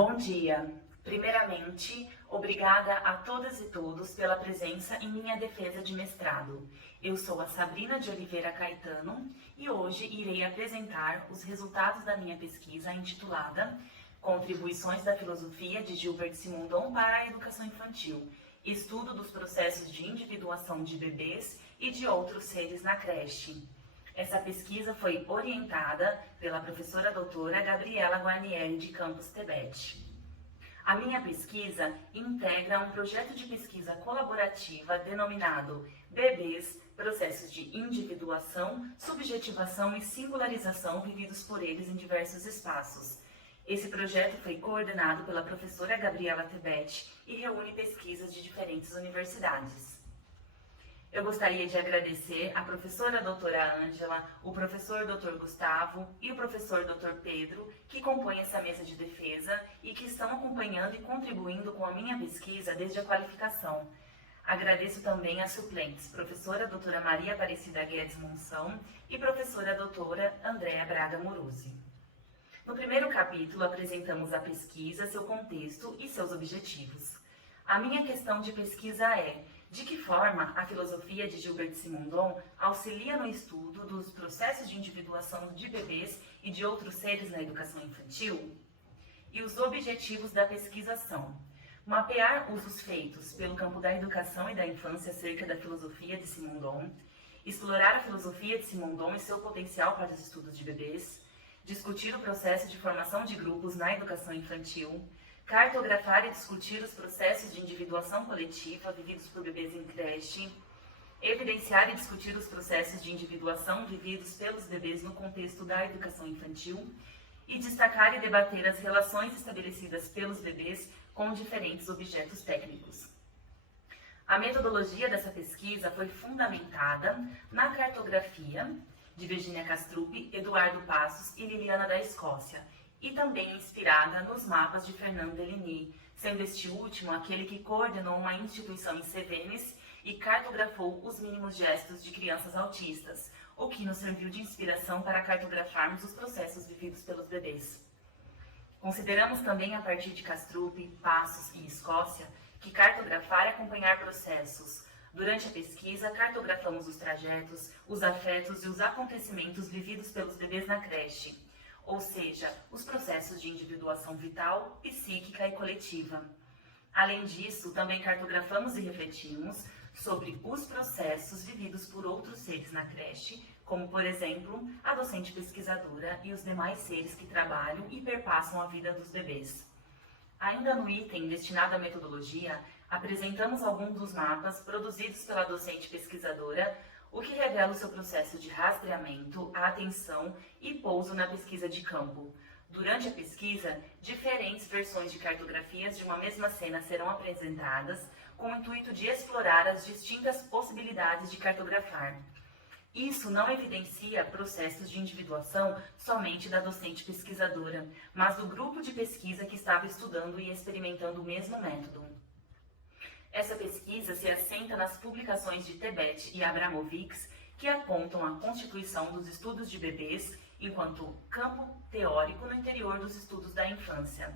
Bom dia! Primeiramente, obrigada a todas e todos pela presença em minha defesa de mestrado. Eu sou a Sabrina de Oliveira Caetano e hoje irei apresentar os resultados da minha pesquisa intitulada Contribuições da Filosofia de Gilbert Simondon para a Educação Infantil, estudo dos processos de individuação de bebês e de outros seres na creche. Essa pesquisa foi orientada pela professora doutora Gabriela Guarnieri de Campos Tebet. A minha pesquisa integra um projeto de pesquisa colaborativa denominado Bebês, Processos de Individuação, Subjetivação e Singularização vividos por eles em diversos espaços. Esse projeto foi coordenado pela professora Gabriela Tebet e reúne pesquisas de diferentes universidades. Eu gostaria de agradecer a professora doutora Ângela, o professor doutor Gustavo e o professor doutor Pedro, que compõem essa mesa de defesa e que estão acompanhando e contribuindo com a minha pesquisa desde a qualificação. Agradeço também as suplentes, professora doutora Maria Aparecida Guedes Monção e professora doutora Andréa Braga Moruzzi. No primeiro capítulo, apresentamos a pesquisa, seu contexto e seus objetivos. A minha questão de pesquisa é: de que forma a filosofia de Gilbert Simondon auxilia no estudo dos processos de individuação de bebês e de outros seres na educação infantil? E os objetivos da pesquisa são: mapear usos feitos pelo campo da educação e da infância acerca da filosofia de Simondon, explorar a filosofia de Simondon e seu potencial para os estudos de bebês, discutir o processo de formação de grupos na educação infantil, cartografar e discutir os processos de individuação coletiva vividos por bebês em creche, evidenciar e discutir os processos de individuação vividos pelos bebês no contexto da educação infantil e destacar e debater as relações estabelecidas pelos bebês com diferentes objetos técnicos. A metodologia dessa pesquisa foi fundamentada na cartografia de Virginia Kastrup, Eduardo Passos e Liliana da Escócia, e também inspirada nos mapas de Fernand Deligny, sendo este último aquele que coordenou uma instituição em Cevenes e cartografou os mínimos gestos de crianças autistas, o que nos serviu de inspiração para cartografarmos os processos vividos pelos bebês. Consideramos também, a partir de Kastrup, Passos e Escócia, que cartografar é acompanhar processos. Durante a pesquisa, cartografamos os trajetos, os afetos e os acontecimentos vividos pelos bebês na creche, ou seja, os processos de individuação vital, psíquica e coletiva. Além disso, também cartografamos e refletimos sobre os processos vividos por outros seres na creche, como, por exemplo, a docente pesquisadora e os demais seres que trabalham e perpassam a vida dos bebês. Ainda no item destinado à metodologia, apresentamos alguns dos mapas produzidos pela docente pesquisadora, o que revela o seu processo de rastreamento, atenção e pouso na pesquisa de campo. Durante a pesquisa, diferentes versões de cartografias de uma mesma cena serão apresentadas, com o intuito de explorar as distintas possibilidades de cartografar. Isso não evidencia processos de individuação somente da docente pesquisadora, mas do grupo de pesquisa que estava estudando e experimentando o mesmo método. Essa pesquisa se assenta nas publicações de Tebet e Abramovics, que apontam a constituição dos estudos de bebês enquanto campo teórico no interior dos estudos da infância.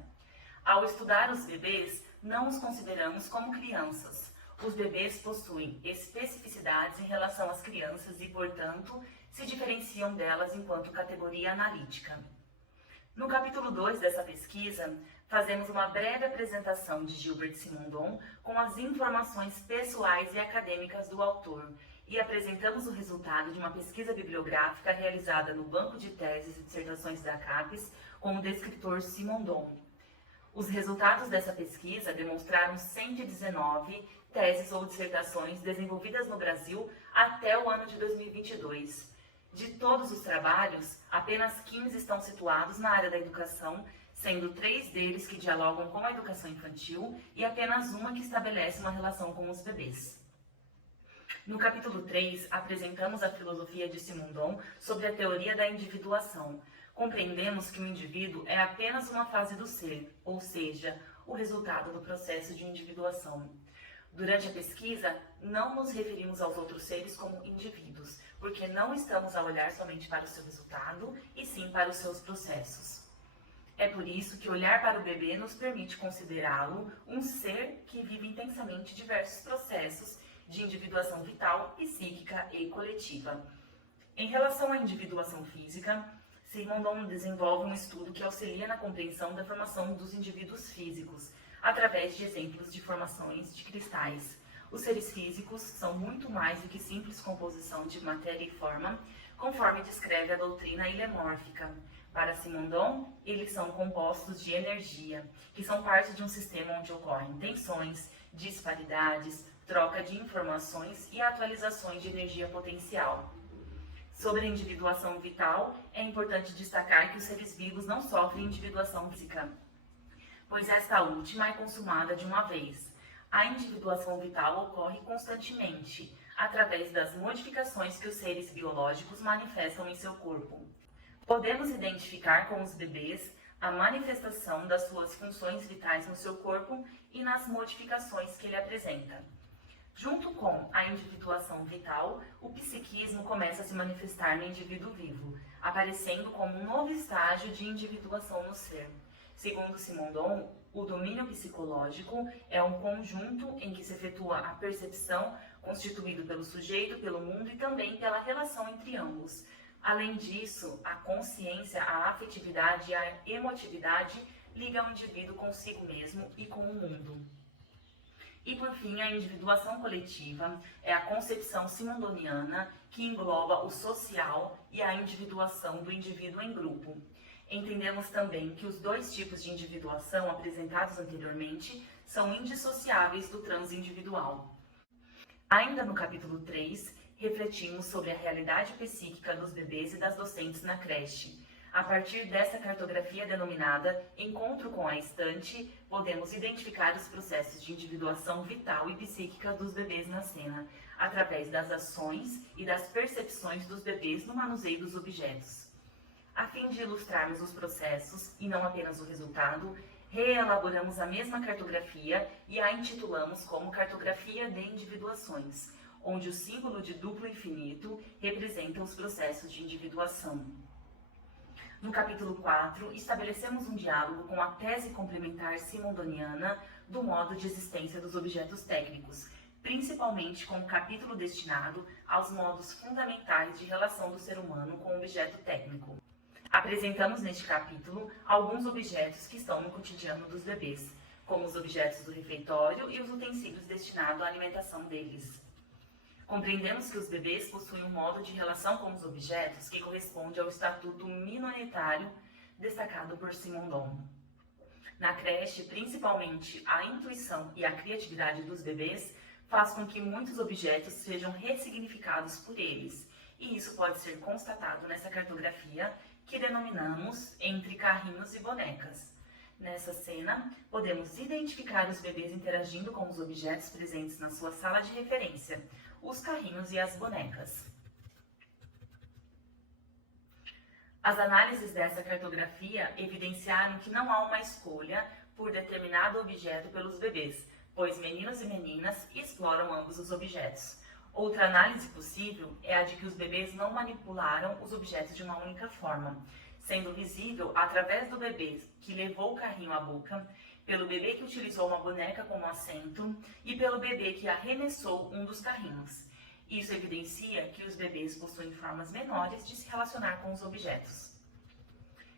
Ao estudar os bebês, não os consideramos como crianças. Os bebês possuem especificidades em relação às crianças e, portanto, se diferenciam delas enquanto categoria analítica. No capítulo 2 dessa pesquisa, fazemos uma breve apresentação de Gilbert Simondon com as informações pessoais e acadêmicas do autor e apresentamos o resultado de uma pesquisa bibliográfica realizada no Banco de Teses e Dissertações da CAPES com o descritor Simondon. Os resultados dessa pesquisa demonstraram 119 teses ou dissertações desenvolvidas no Brasil até o ano de 2022. De todos os trabalhos, apenas 15 estão situados na área da educação, sendo 3 deles que dialogam com a educação infantil e apenas uma que estabelece uma relação com os bebês. No capítulo 3, apresentamos a filosofia de Simondon sobre a teoria da individuação. Compreendemos que o indivíduo é apenas uma fase do ser, ou seja, o resultado do processo de individuação. Durante a pesquisa, não nos referimos aos outros seres como indivíduos, porque não estamos a olhar somente para o seu resultado, e sim para os seus processos. É por isso que olhar para o bebê nos permite considerá-lo um ser que vive intensamente diversos processos de individuação vital, psíquica e coletiva. Em relação à individuação física, Simondon desenvolve um estudo que auxilia na compreensão da formação dos indivíduos físicos, através de exemplos de formações de cristais. Os seres físicos são muito mais do que simples composição de matéria e forma, conforme descreve a doutrina ilemórfica. Para Simondon, eles são compostos de energia, que são parte de um sistema onde ocorrem tensões, disparidades, troca de informações e atualizações de energia potencial. Sobre a individuação vital, é importante destacar que os seres vivos não sofrem individuação física, pois esta última é consumada de uma vez. A individuação vital ocorre constantemente, através das modificações que os seres biológicos manifestam em seu corpo. Podemos identificar com os bebês a manifestação das suas funções vitais no seu corpo e nas modificações que ele apresenta. Junto com a individuação vital, o psiquismo começa a se manifestar no indivíduo vivo, aparecendo como um novo estágio de individuação no ser. Segundo Simondon, o domínio psicológico é um conjunto em que se efetua a percepção, constituído pelo sujeito, pelo mundo e também pela relação entre ambos. Além disso, a consciência, a afetividade e a emotividade ligam o indivíduo consigo mesmo e com o mundo. E por fim, a individuação coletiva é a concepção simondoniana que engloba o social e a individuação do indivíduo em grupo. Entendemos também que os dois tipos de individuação apresentados anteriormente são indissociáveis do transe individual. Ainda no capítulo 3, refletimos sobre a realidade psíquica dos bebês e das docentes na creche. A partir dessa cartografia denominada Encontro com a Estante, podemos identificar os processos de individuação vital e psíquica dos bebês na cena, através das ações e das percepções dos bebês no manuseio dos objetos. A fim de ilustrarmos os processos, e não apenas o resultado, reelaboramos a mesma cartografia e a intitulamos como Cartografia de Individuações, onde o símbolo de duplo infinito representa os processos de individuação. No capítulo 4, estabelecemos um diálogo com a tese complementar simondoniana do modo de existência dos objetos técnicos, principalmente com o capítulo destinado aos modos fundamentais de relação do ser humano com o objeto técnico. Apresentamos neste capítulo alguns objetos que estão no cotidiano dos bebês, como os objetos do refeitório e os utensílios destinados à alimentação deles. Compreendemos que os bebês possuem um modo de relação com os objetos que corresponde ao estatuto minoritário destacado por Simondon. Na creche, principalmente, a intuição e a criatividade dos bebês faz com que muitos objetos sejam ressignificados por eles, e isso pode ser constatado nessa cartografia que denominamos entre carrinhos e bonecas. Nessa cena, podemos identificar os bebês interagindo com os objetos presentes na sua sala de referência, os carrinhos e as bonecas. As análises dessa cartografia evidenciaram que não há uma escolha por determinado objeto pelos bebês, pois meninos e meninas exploram ambos os objetos. Outra análise possível é a de que os bebês não manipularam os objetos de uma única forma, sendo visível através do bebê que levou o carrinho à boca, pelo bebê que utilizou uma boneca como assento e pelo bebê que arremessou um dos carrinhos. Isso evidencia que os bebês possuem formas menores de se relacionar com os objetos.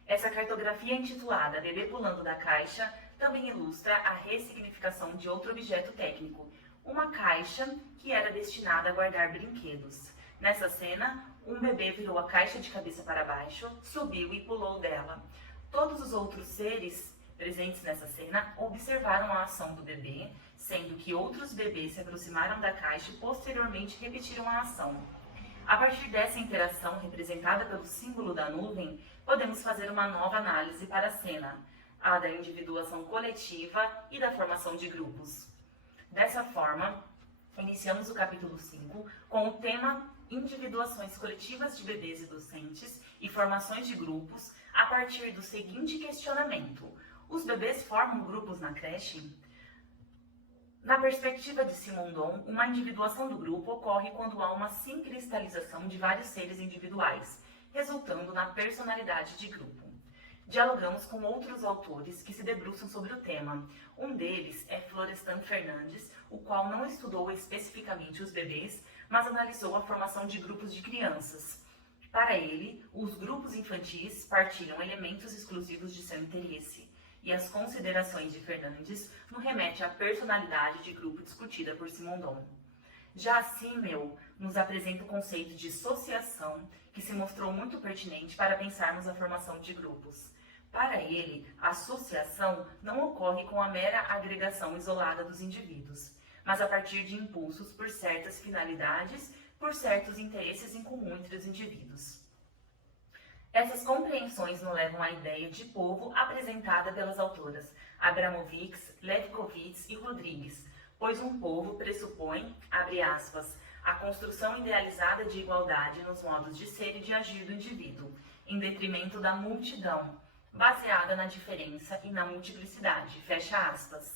Essa cartografia intitulada Bebê Pulando da Caixa também ilustra a ressignificação de outro objeto técnico, uma caixa que era destinada a guardar brinquedos. Nessa cena, um bebê virou a caixa de cabeça para baixo, subiu e pulou dela. Todos os outros seres presentes nessa cena observaram a ação do bebê, sendo que outros bebês se aproximaram da caixa e posteriormente repetiram a ação. A partir dessa interação representada pelo símbolo da nuvem, podemos fazer uma nova análise para a cena, a da individuação coletiva e da formação de grupos. Dessa forma, iniciamos o capítulo 5 com o tema Individuações coletivas de bebês e docentes e formações de grupos a partir do seguinte questionamento: os bebês formam grupos na creche? Na perspectiva de Simondon, uma individuação do grupo ocorre quando há uma sincristalização de vários seres individuais, resultando na personalidade de grupo. Dialogamos com outros autores que se debruçam sobre o tema. Um deles é Florestan Fernandes, o qual não estudou especificamente os bebês, mas analisou a formação de grupos de crianças. Para ele, os grupos infantis partilham elementos exclusivos de seu interesse, e as considerações de Fernandes nos remete à personalidade de grupo discutida por Simondon. Já Simmel nos apresenta o conceito de associação, que se mostrou muito pertinente para pensarmos a formação de grupos. Para ele, a associação não ocorre com a mera agregação isolada dos indivíduos, mas a partir de impulsos por certas finalidades, por certos interesses em comum entre os indivíduos. Essas compreensões nos levam à ideia de povo apresentada pelas autoras Abramovics, Levkovitz e Rodrigues, pois um povo pressupõe, abre aspas, a construção idealizada de igualdade nos modos de ser e de agir do indivíduo, em detrimento da multidão, baseada na diferença e na multiplicidade, fecha aspas.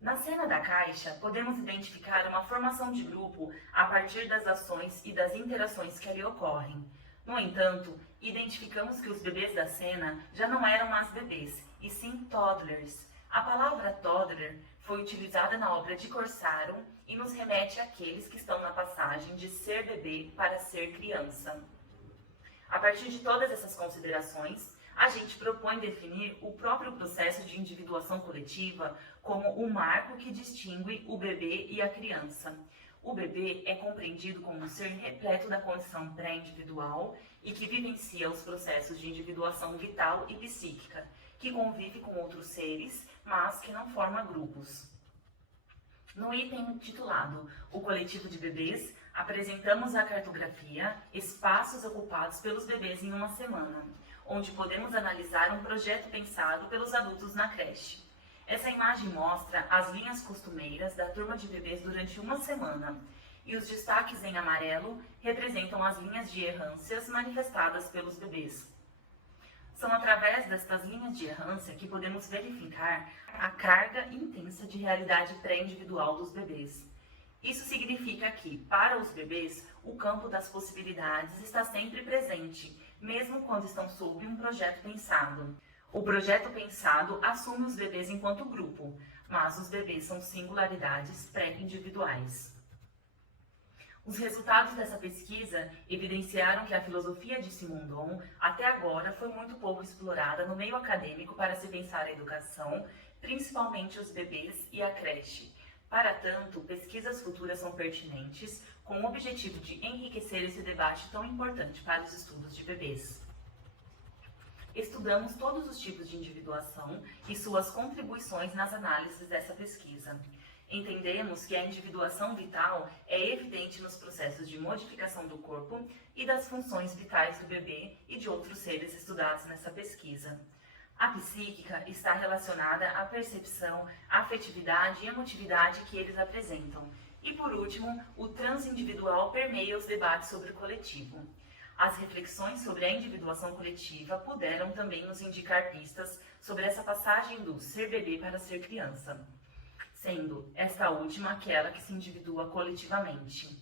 Na cena da caixa, podemos identificar uma formação de grupo a partir das ações e das interações que ali ocorrem. No entanto, identificamos que os bebês da cena já não eram mais bebês, e sim toddlers. A palavra toddler foi utilizada na obra de Corsaro e nos remete àqueles que estão na passagem de ser bebê para ser criança. A partir de todas essas considerações, a gente propõe definir o próprio processo de individuação coletiva como o marco que distingue o bebê e a criança. O bebê é compreendido como um ser repleto da condição pré-individual e que vivencia os processos de individuação vital e psíquica, que convive com outros seres, mas que não forma grupos. No item titulado O Coletivo de Bebês, apresentamos a cartografia Espaços Ocupados pelos Bebês em uma Semana, onde podemos analisar um projeto pensado pelos adultos na creche. Essa imagem mostra as linhas costumeiras da turma de bebês durante uma semana, e os destaques em amarelo representam as linhas de errâncias manifestadas pelos bebês. São através destas linhas de errância que podemos verificar a carga intensa de realidade pré-individual dos bebês. Isso significa que, para os bebês, o campo das possibilidades está sempre presente, mesmo quando estão sob um projeto pensado. O projeto pensado assume os bebês enquanto grupo, mas os bebês são singularidades pré-individuais. Os resultados dessa pesquisa evidenciaram que a filosofia de Simondon até agora foi muito pouco explorada no meio acadêmico para se pensar a educação, principalmente os bebês e a creche. Para tanto, pesquisas futuras são pertinentes, com o objetivo de enriquecer esse debate tão importante para os estudos de bebês. Estudamos todos os tipos de individuação e suas contribuições nas análises dessa pesquisa. Entendemos que a individuação vital é evidente nos processos de modificação do corpo e das funções vitais do bebê e de outros seres estudados nessa pesquisa. A psíquica está relacionada à percepção, afetividade e emotividade que eles apresentam. E, por último, o transindividual permeia os debates sobre o coletivo. As reflexões sobre a individuação coletiva puderam também nos indicar pistas sobre essa passagem do ser bebê para ser criança, sendo esta última aquela que se individua coletivamente.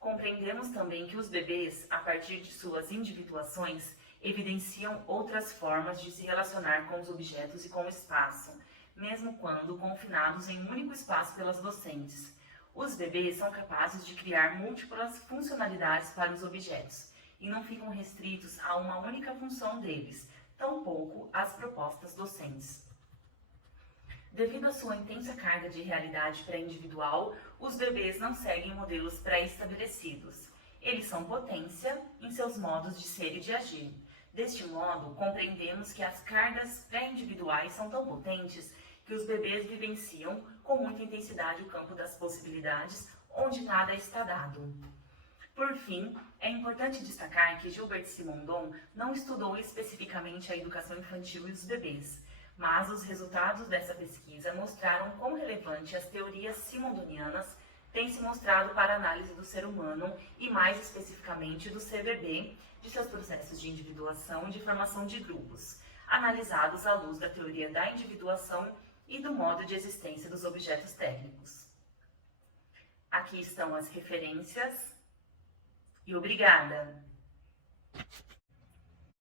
Compreendemos também que os bebês, a partir de suas individuações, evidenciam outras formas de se relacionar com os objetos e com o espaço, mesmo quando confinados em um único espaço pelas docentes. Os bebês são capazes de criar múltiplas funcionalidades para os objetos e não ficam restritos a uma única função deles, tampouco às propostas docentes. Devido à sua intensa carga de realidade pré-individual, os bebês não seguem modelos pré-estabelecidos. Eles são potência em seus modos de ser e de agir. Deste modo, compreendemos que as cargas pré-individuais são tão potentes que os bebês vivenciam com muita intensidade o campo das possibilidades, onde nada está dado. Por fim, é importante destacar que Gilbert Simondon não estudou especificamente a educação infantil e os bebês, mas os resultados dessa pesquisa mostraram quão relevante as teorias simondonianas têm se mostrado para a análise do ser humano e, mais especificamente, do ser bebê, de seus processos de individuação e de formação de grupos, analisados à luz da teoria da individuação e do modo de existência dos objetos técnicos. Aqui estão as referências e obrigada!